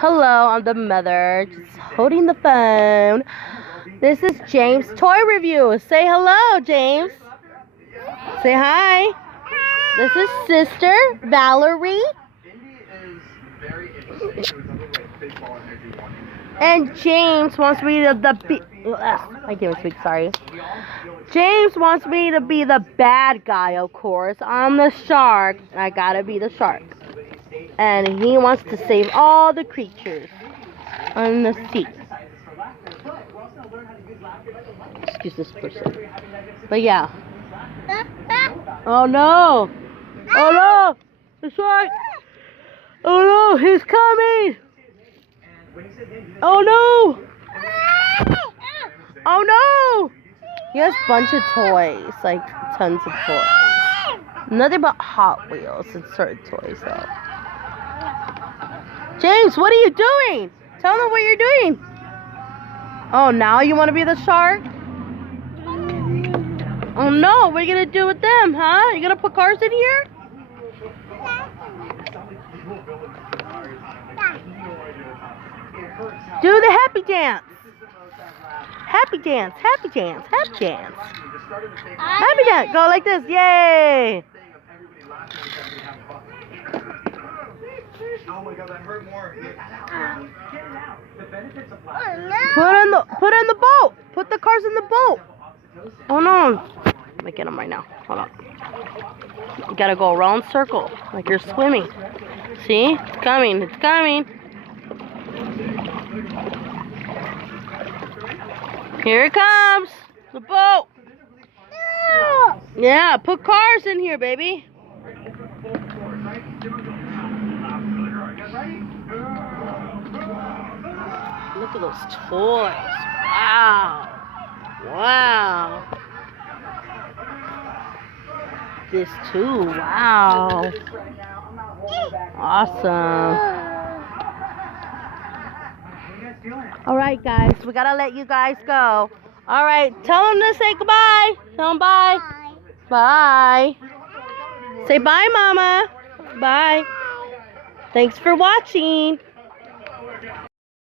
Hello, I'm the mother, just holding the phone. This is James' toy review. Say hello, James. Say hi. This is sister Valerie. And James wants me to I can't speak, sorry. James wants me to be the bad guy, of course. I'm the shark. I gotta be the shark. And he wants to save all the creatures on the sea. Excuse this person. But yeah. Oh no! Oh no! The shark! Oh no! He's coming! Oh no! Oh no! He has a bunch of toys, like tons of toys. Nothing but Hot Wheels and certain toys though. James, what are you doing? Tell them what you're doing. Oh, now you want to be the shark? Oh no, what are you going to do with them, huh? You going to put cars in here? Do the happy dance. Happy dance, happy dance, happy dance. Happy dance. Go like this. Yay. Oh my God, that hurt more. Put in the boat. Put the cars in the boat. Oh no. Let me get them right now. Hold on. You gotta go around circle like you're swimming. See? It's coming. It's coming. Here it comes. The boat. Yeah, put cars in here, baby. Look at those toys. Wow. Wow. This too. Wow. Awesome. Alright, guys. We gotta let you guys go. Alright. Tell them to say goodbye. Tell them bye. Bye. Say bye, Mama. Bye. Thanks for watching.